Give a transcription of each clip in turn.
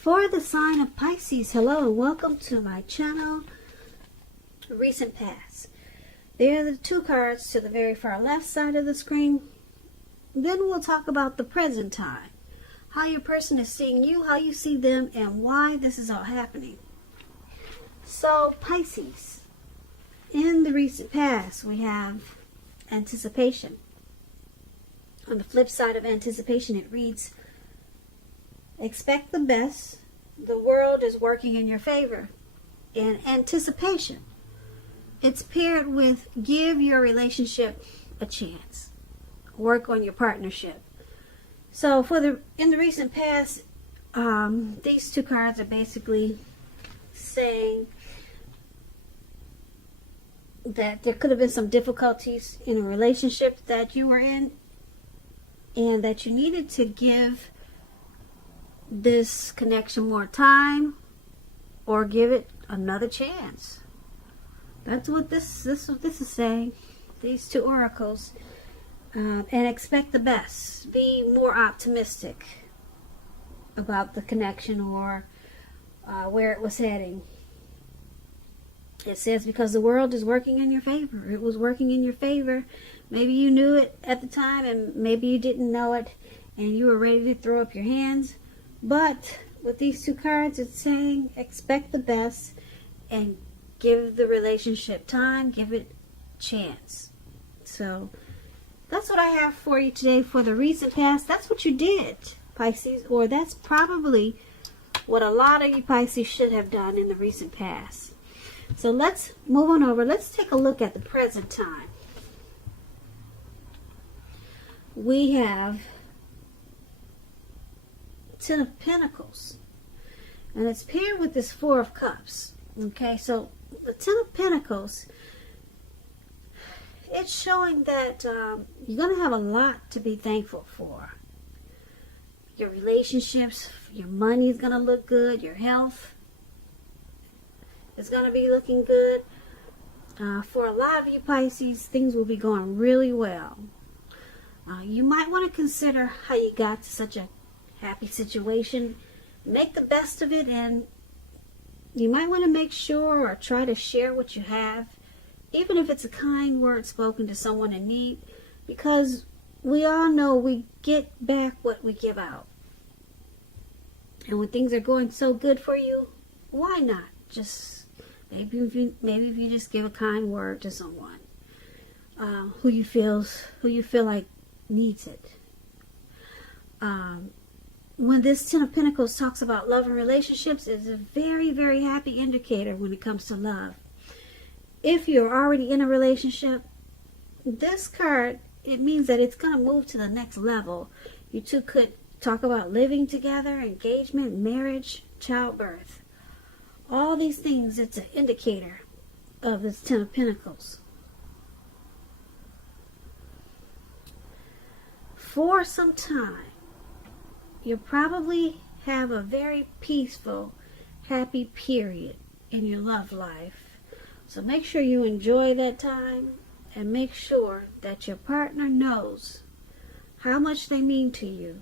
For the sign of Pisces, hello and welcome to my channel, Recent Past. There are the two cards to the very far left side of the screen. Then we'll talk about the present time, how your person is seeing you, how you see them, and why this is all happening. So Pisces, in the recent past we have anticipation. On the flip side of anticipation it reads, expect the best. The world is working in your favor. In anticipation, it's paired with give your relationship a chance. Work on your partnership. So in the recent past, these two cards are basically saying that there could have been some difficulties in a relationship that you were in, and that you needed to give this connection more time or give it another chance. That's what this is saying, these two oracles. And expect the best. Be more optimistic about the connection or where it was heading. It says because the world is working in your favor. It was working in your favor. Maybe you knew it at the time and maybe you didn't know it and you were ready to throw up your hands. But with these two cards, it's saying expect the best and give the relationship time, give it a chance. So that's what I have for you today for the recent past. That's what you did, Pisces, or that's probably what a lot of you Pisces should have done in the recent past. So let's move on over. Let's take a look at the present time. We have Ten of Pentacles, and it's paired with this Four of Cups. Okay, so the Ten of Pentacles, it's showing that you're going to have a lot to be thankful for. Your relationships, your money is going to look good, your health is going to be looking good. For a lot of you Pisces, things will be going really well. You might want to consider how you got to such a happy situation. Make the best of it, and you might want to make sure or try to share what you have, even if it's a kind word spoken to someone in need, because we all know we get back what we give out. And when things are going so good for you, why not just maybe if you just give a kind word to someone who you feel like needs it. When this Ten of Pentacles talks about love and relationships, it's a very, very happy indicator when it comes to love. If you're already in a relationship, this card, it means that it's going to move to the next level. You two could talk about living together, engagement, marriage, childbirth. All these things, it's an indicator of this Ten of Pentacles. For some time, you'll probably have a very peaceful, happy period in your love life. So make sure you enjoy that time and make sure that your partner knows how much they mean to you.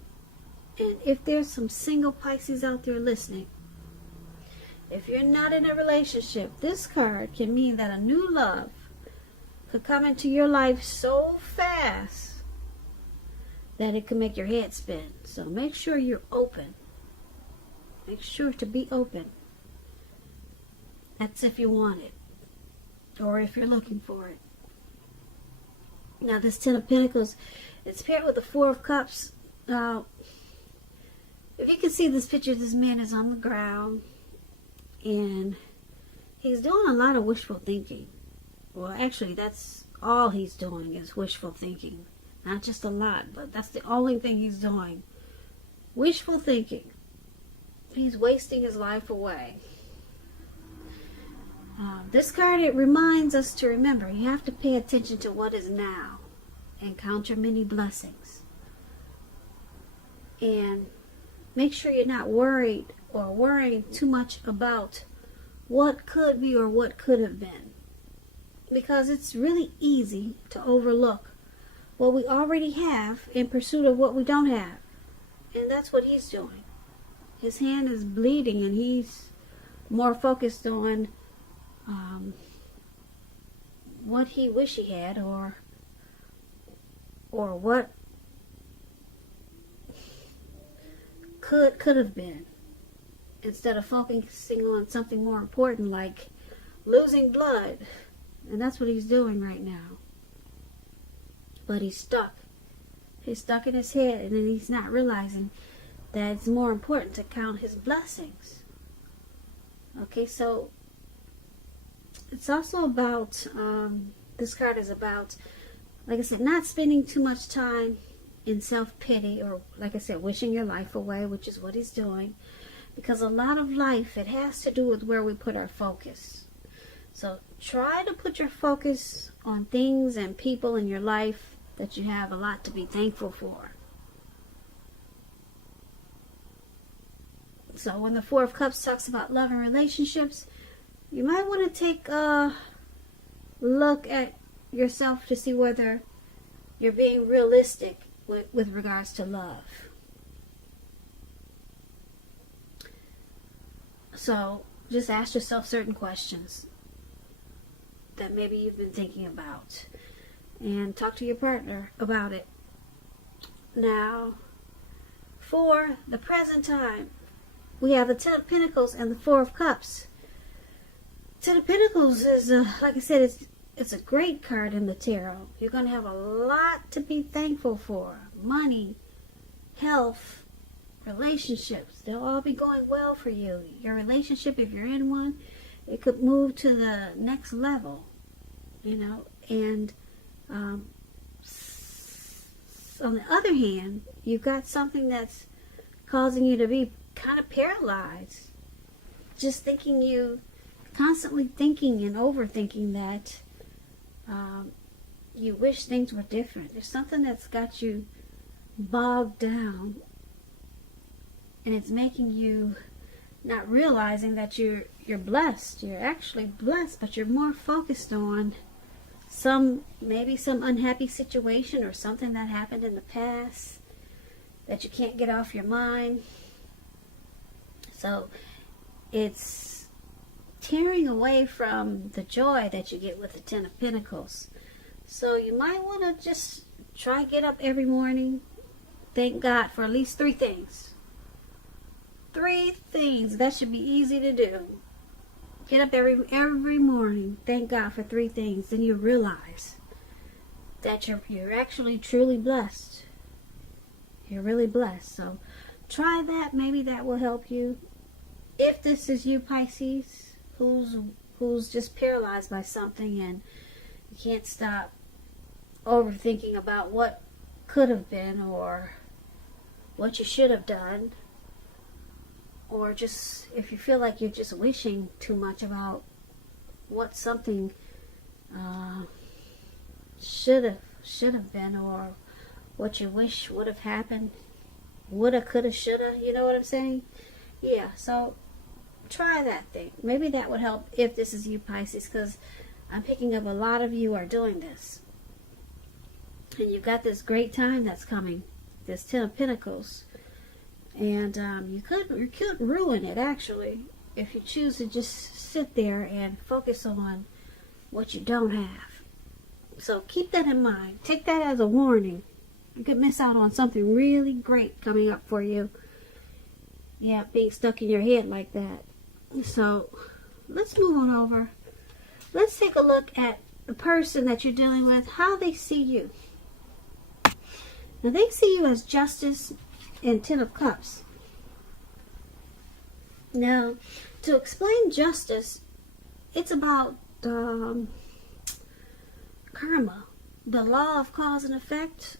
And if there's some single Pisces out there listening, if you're not in a relationship, this card can mean that a new love could come into your life so fast that it can make your head spin. So make sure you're open. Make sure to be open. That's if you want it, or if you're looking for it. Now this Ten of Pentacles, it's paired with the Four of Cups. If you can see this picture, this man is on the ground and he's doing a lot of wishful thinking. Well, actually, that's all he's doing is wishful thinking. Not just a lot, but that's the only thing he's doing. Wishful thinking. He's wasting his life away. This card, it reminds us to remember, you have to pay attention to what is now and count your many blessings. And make sure you're not worried or worrying too much about what could be or what could have been. Because it's really easy to overlook what we already have in pursuit of what we don't have. And that's what he's doing. His hand is bleeding, and he's more focused on what he wish he had, or what could have been, instead of focusing on something more important like losing blood. And that's what he's doing right now. But he's stuck. He's stuck in his head, and then he's not realizing that it's more important to count his blessings. Okay, so it's also about, this card is about, like I said, not spending too much time in self-pity, or, like I said, wishing your life away, which is what he's doing. Because a lot of life, it has to do with where we put our focus. So try to put your focus on things and people in your life that you have a lot to be thankful for. So when the Four of Cups talks about love and relationships, you might want to take a look at yourself to see whether you're being realistic with regards to love. So just ask yourself certain questions that maybe you've been thinking about, and talk to your partner about it. Now, for the present time, we have the Ten of Pentacles and the Four of Cups. Ten of Pentacles is, like I said, it's a great card in the tarot. You're going to have a lot to be thankful for. Money, health, relationships. They'll all be going well for you. Your relationship, if you're in one, it could move to the next level, you know. And on the other hand, you've got something that's causing you to be kind of paralyzed. Just constantly thinking and overthinking that you wish things were different. There's something that's got you bogged down, and it's making you not realizing that you're blessed. You're actually blessed, but you're more focused on maybe some unhappy situation or something that happened in the past that you can't get off your mind. So it's tearing away from the joy that you get with the Ten of Pentacles. So you might want to just try get up every morning, thank God for at least 3 things. 3 things. That should be easy to do. Get up every morning, thank God for 3 things. Then you realize that you're actually truly blessed. You're really blessed. So try that. Maybe that will help you. If this is you, Pisces, who's just paralyzed by something and you can't stop overthinking about what could have been or what you should have done, or just if you feel like you're just wishing too much about what something should have been, or what you wish would have happened, woulda, coulda, shoulda, you know what I'm saying? Yeah, so try that thing. Maybe that would help if this is you, Pisces, because I'm picking up a lot of you are doing this. And you've got this great time that's coming, this Ten of Pentacles. And you could ruin it, actually, if you choose to just sit there and focus on what you don't have. So keep that in mind. Take that as a warning. You could miss out on something really great coming up for you. Yeah, being stuck in your head like that. So let's move on over. Let's take a look at the person that you're dealing with, how they see you. Now, they see you as Justice and Ten of Cups. Now, to explain justice, it's about karma, the law of cause and effect.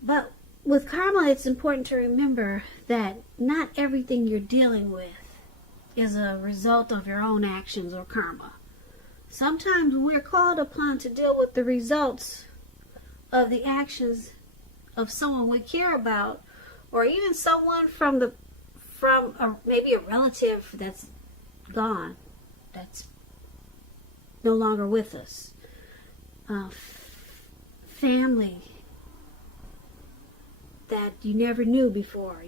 But with karma, it's important to remember that not everything you're dealing with is a result of your own actions or karma. Sometimes we're called upon to deal with the results of the actions of someone we care about, or even someone from maybe a relative that's gone, that's no longer with us. Family that you never knew before.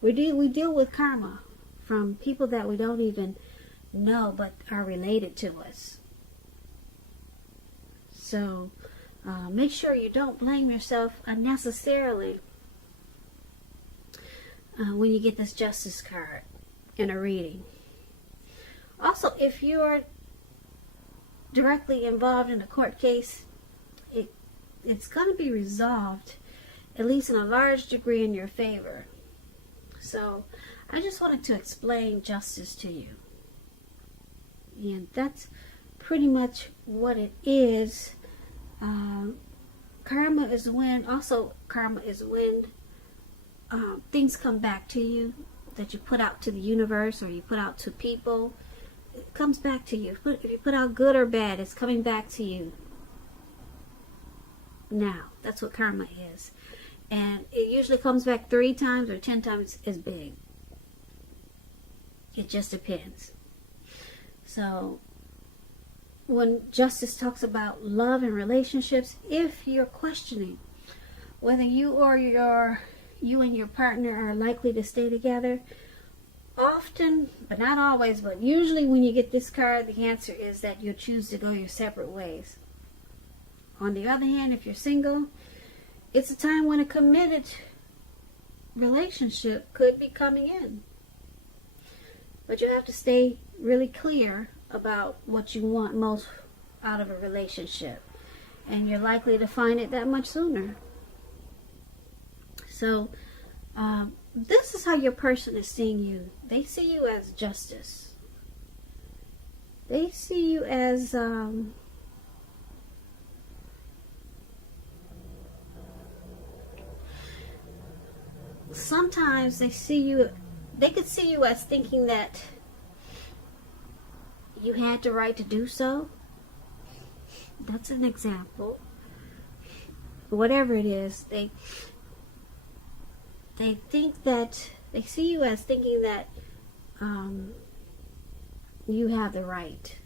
We deal with karma from people that we don't even know but are related to us. So make sure you don't blame yourself unnecessarily when you get this Justice card in a reading. Also, if you are directly involved in a court case, it's going to be resolved, at least in a large degree, in your favor. So I just wanted to explain justice to you. And that's pretty much what it is. Karma is when things come back to you that you put out to the universe or you put out to people. It comes back to you. If you put out good or bad, it's coming back to you. Now, that's what karma is. And it usually comes back 3 times or 10 times as big. It just depends. So, when Justice talks about love and relationships, if you're questioning whether you and your partner are likely to stay together, often, but not always, but usually when you get this card, the answer is that you'll choose to go your separate ways. On the other hand, if you're single, it's a time when a committed relationship could be coming in. But you have to stay really clear about what you want most out of a relationship. And you're likely to find it that much sooner. So, this is how your person is seeing you. They see you as justice. They see you as sometimes they could see you as thinking that you had the right to do so. That's an example. Whatever it is, they think that they see you as thinking that you have the right.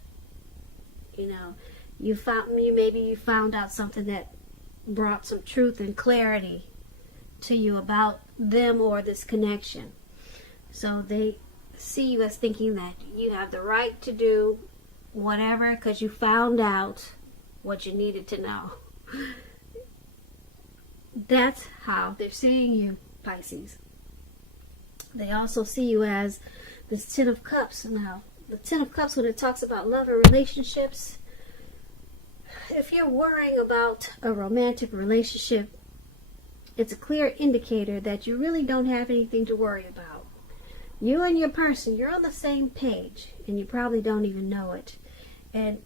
You know, maybe you found out something that brought some truth and clarity to you about them or this connection. So they see you as thinking that you have the right to do whatever because you found out what you needed to know. That's how they're seeing you, Pisces. They also see you as this Ten of Cups. Now, the Ten of Cups, when it talks about love and relationships, if you're worrying about a romantic relationship, it's a clear indicator that you really don't have anything to worry about. You and your person, you're on the same page, and you probably don't even know it. And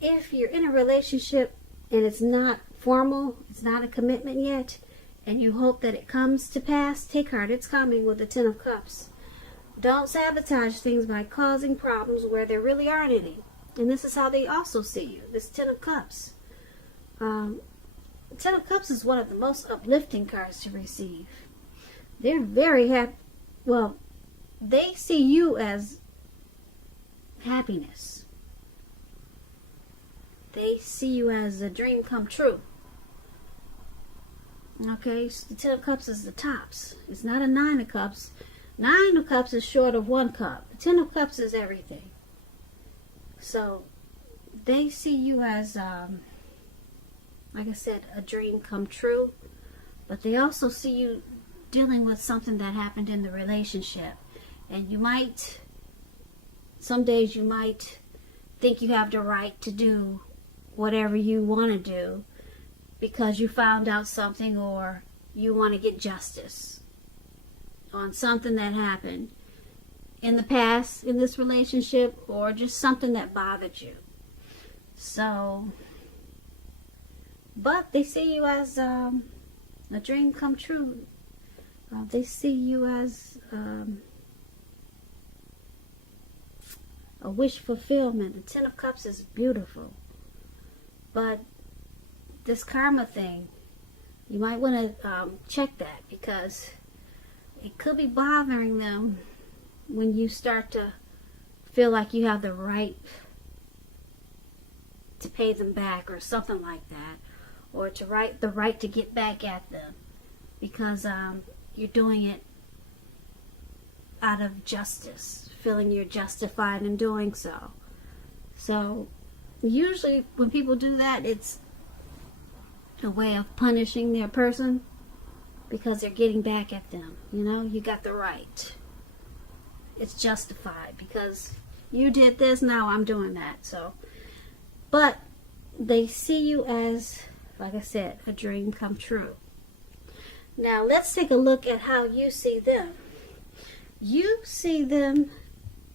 if you're in a relationship and it's not formal, it's not a commitment yet, and you hope that it comes to pass, take heart, it's coming with the Ten of Cups. Don't sabotage things by causing problems where there really aren't any. And this is how they also see you, this Ten of Cups. Ten of Cups is one of the most uplifting cards to receive. They're very happy. Well, they see you as happiness. They see you as a dream come true. Okay, so the Ten of Cups is the tops. It's not a Nine of Cups. Nine of Cups is short of 1 cup. The Ten of Cups is everything. So they see you as, like I said, a dream come true. But they also see you dealing with something that happened in the relationship. And some days you might think you have the right to do whatever you want to do because you found out something or you want to get justice on something that happened in the past in this relationship or just something that bothered you. So, but they see you as a dream come true. They see you as a wish fulfillment. The Ten of Cups is beautiful. But this karma thing, you might want to check that because it could be bothering them when you start to feel like you have the right to pay them back or something like that, or the right to get back at them. because you're doing it out of justice, feeling you're justified in doing so. So usually when people do that, it's a way of punishing their person because they're getting back at them. You know, you got the right. It's justified because you did this, now I'm doing that. So, but they see you as, like I said, a dream come true. Now let's take a look at how you see them. You see them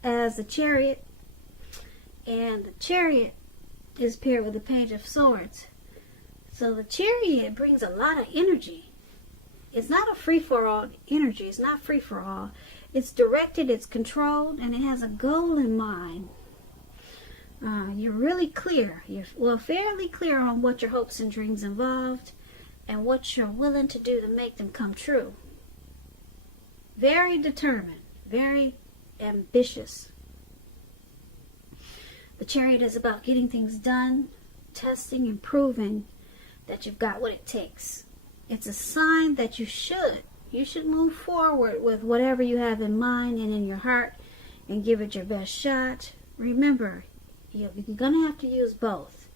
as the Chariot, and the Chariot is paired with the Page of Swords. So the Chariot brings a lot of energy. It's not a free-for-all energy. It's not free-for-all. It's directed, it's controlled, and it has a goal in mind. You're really clear. You're fairly clear on what your hopes and dreams involved and what you're willing to do to make them come true. Very determined, very ambitious. The Chariot is about getting things done, testing and proving that you've got what it takes. It's a sign that you should move forward with whatever you have in mind and in your heart and give it your best shot. Remember, you're going to have to use both,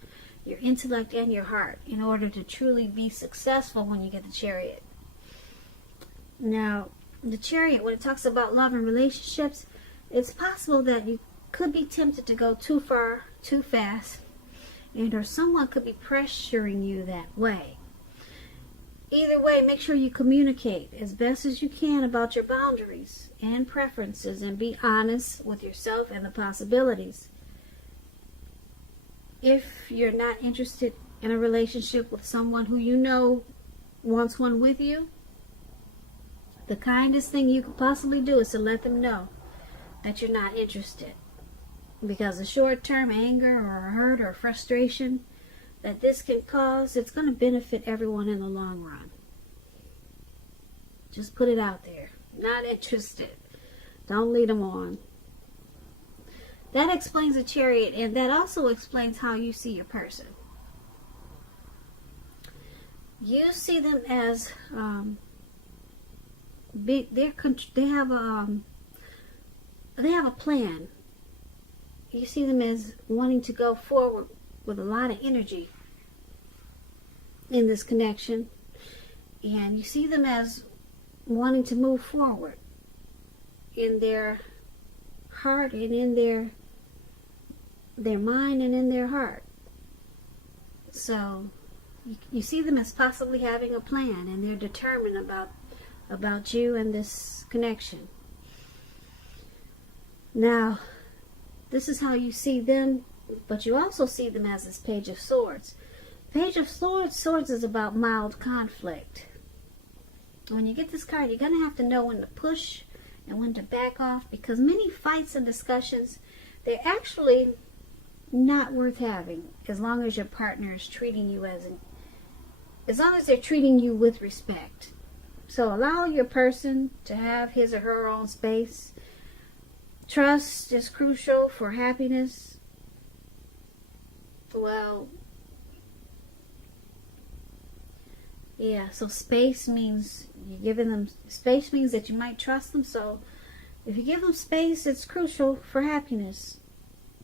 your intellect and your heart, in order to truly be successful when you get the Chariot. Now, the Chariot, when it talks about love and relationships, it's possible that you could be tempted to go too far, too fast, and or someone could be pressuring you that way. Either way, make sure you communicate as best as you can about your boundaries and preferences and be honest with yourself and the possibilities. If you're not interested in a relationship with someone who you know wants one with you, the kindest thing you could possibly do is to let them know that you're not interested. Because the short-term anger or hurt or frustration that this can cause, it's going to benefit everyone in the long run. Just put it out there. Not interested. Don't lead them on. That explains the Chariot, and that also explains how you see your person. You see them as they have a plan. You see them as wanting to go forward with a lot of energy in this connection, and you see them as wanting to move forward in their heart and in their mind and in their heart. So you see them as possibly having a plan, and they're determined about you and this connection. Now, this is how you see them, but you also see them as this Page of Swords. Page of Swords is about mild conflict. When you get this card, you're going to have to know when to push and when to back off, because many fights and discussions, they're actually not worth having as long as your partner is treating you as long as they're treating you with respect. So allow your person to have his or her own space. Trust is crucial for happiness. Well, yeah, so space means you're giving them space, means that you might trust them. So if you give them space, it's crucial for happiness,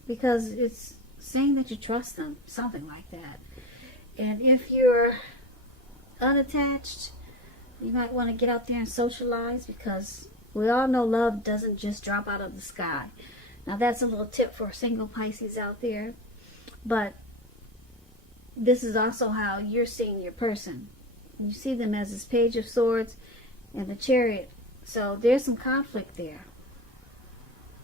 because it's saying that you trust them, something like that. And if you're unattached, you might want to get out there and socialize, because we all know love doesn't just drop out of the sky. Now that's a little tip for single Pisces out there, but this is also how you're seeing your person. You see them as this Page of Swords and the Chariot. So there's some conflict there.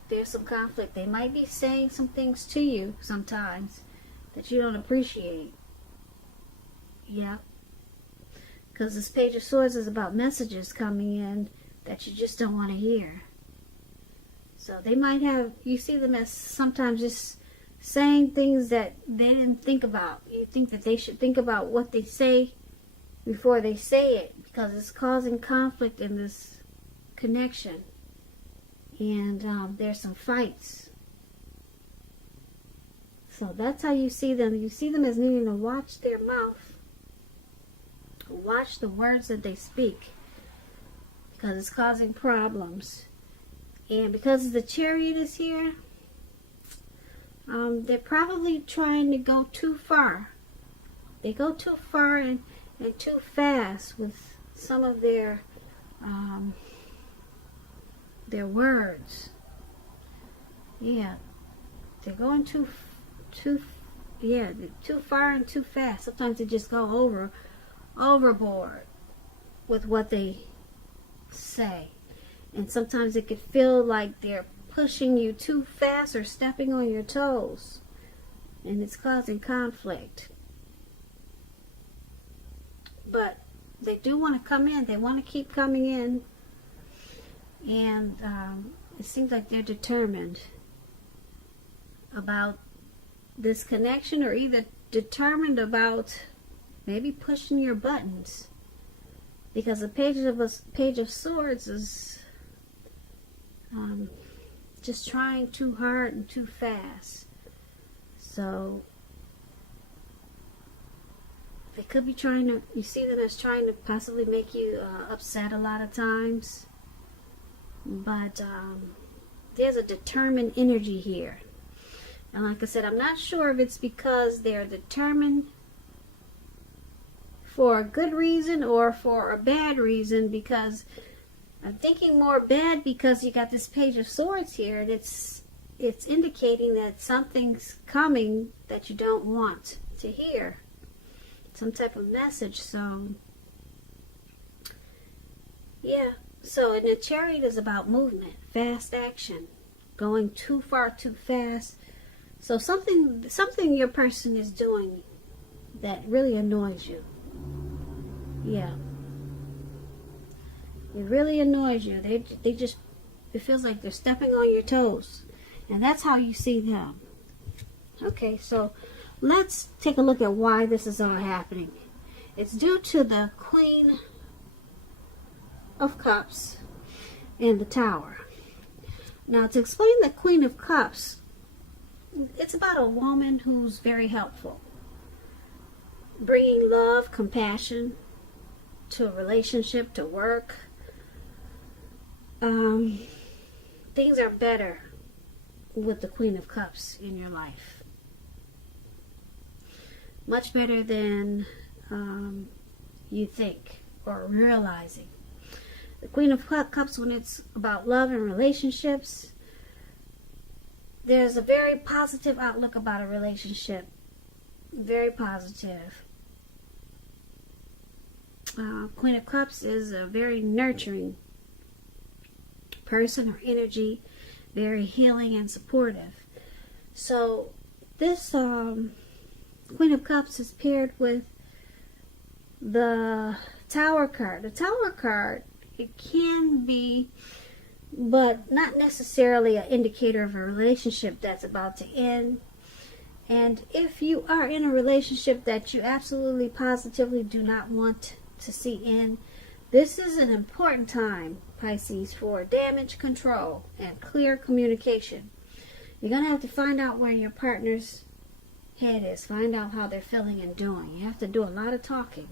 There's some conflict. They might be saying some things to you sometimes that you don't appreciate. Yeah. Because this Page of Swords is about messages coming in that you just don't want to hear. So they might have, you see them as sometimes just saying things that they didn't think about. You think that they should think about what they say before they say it, because it's causing conflict in this connection. And there's some fights. So that's how you see them. You see them as needing to watch their mouth, Watch the words that they speak, because it's causing problems. And because the Chariot is here, they're probably trying to go too far. They go too far and too fast with some of their words. Yeah, they're going too far and too fast. Sometimes they just go overboard with what they say. And sometimes it could feel like they're pushing you too fast or stepping on your toes. And it's causing conflict. But they do want to come in. They want to keep coming in. And it seems like they're determined about this connection, or either determined about maybe pushing your buttons. Because the Page of Swords is just trying too hard and too fast. So they could be trying to, you see them as trying to possibly make you upset a lot of times. But there's a determined energy here. And like I said, I'm not sure if it's because they're determined for a good reason or for a bad reason, because I'm thinking more bad, because you got this Page of Swords here, and it's indicating that something's coming that you don't want to hear. Some type of message. So yeah. So, and the Chariot is about movement, fast action, going too far too fast. So something your person is doing that really annoys you. Yeah. It really annoys you. They just, it feels like they're stepping on your toes. And that's how you see them. Okay, so let's take a look at why this is all happening. It's due to the Queen of Cups and the Tower. Now, to explain the Queen of Cups, it's about a woman who's very helpful, bringing love, compassion to a relationship, to work. Things are better with the Queen of Cups in your life. Much better than you think or realizing. The Queen of Cups, when it's about love and relationships, there's a very positive outlook about a relationship. Very positive. Queen of Cups is a very nurturing person or energy, very healing and supportive. So this Queen of Cups is paired with the Tower card. The Tower card, it can be, but not necessarily an indicator of a relationship that's about to end. And if you are in a relationship that you absolutely positively do not want to see end, this is an important time, Pisces, for damage control and clear communication. You're going to have to find out where your partner's head is. Find out how they're feeling and doing. You have to do a lot of talking.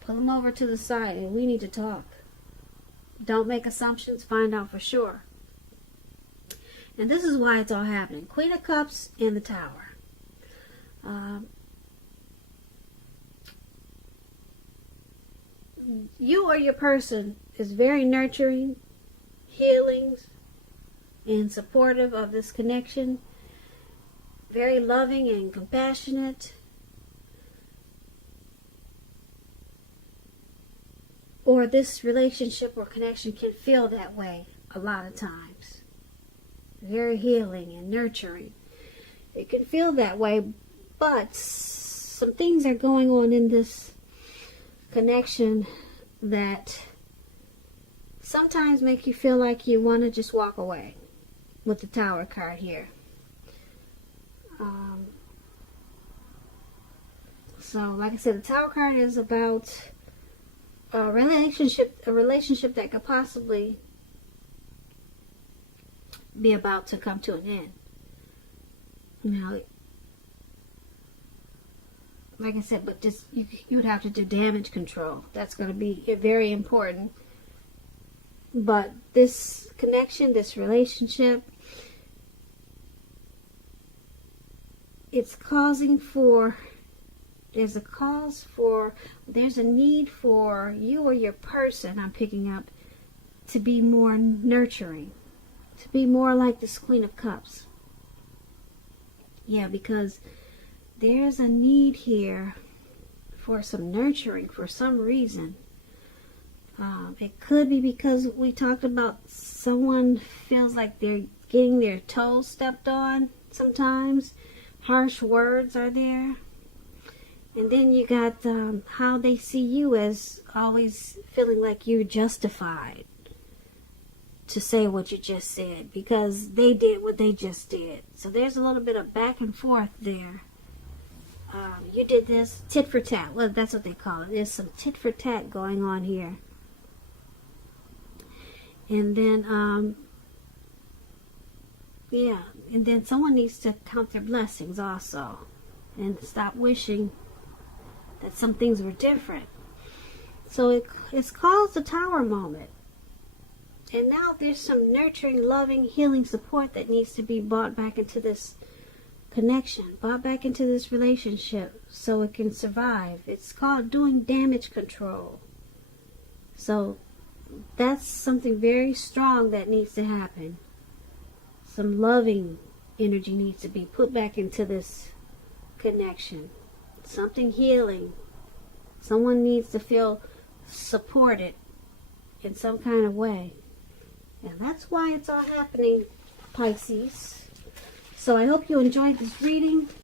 Pull them over to the side and we need to talk. Don't make assumptions. Find out for sure. And this is why it's all happening. Queen of Cups and the Tower. You or your person is very nurturing, healing, and supportive of this connection. Very loving and compassionate. Or this relationship or connection can feel that way a lot of times. Very healing and nurturing. It can feel that way, but some things are going on in this connection that sometimes make you feel like you want to just walk away with the Tower card here. So, like I said, the Tower card is about a relationship that could possibly be about to come to an end. You know, like I said, but just you would have to do damage control. That's going to be very important. But this connection, this relationship, it's causing for, there's a need for you or your person, I'm picking up, to be more nurturing, to be more like this Queen of Cups. Yeah, because there's a need here for some nurturing for some reason. It could be because we talked about someone feels like they're getting their toes stepped on sometimes. Harsh words are there. And then you got how they see you as always feeling like you're justified to say what you just said because they did what they just did. So there's a little bit of back and forth there. You did this tit for tat. Well, that's what they call it. There's some tit for tat going on here. And then, yeah, and then someone needs to count their blessings also and stop wishing that some things were different. So it's called the Tower moment. And now there's some nurturing, loving, healing support that needs to be brought back into this connection, brought back into this relationship so it can survive. It's called doing damage control. So that's something very strong that needs to happen. Some loving energy needs to be put back into this connection. Something healing. Someone needs to feel supported in some kind of way. And that's why it's all happening, Pisces. So I hope you enjoyed this reading.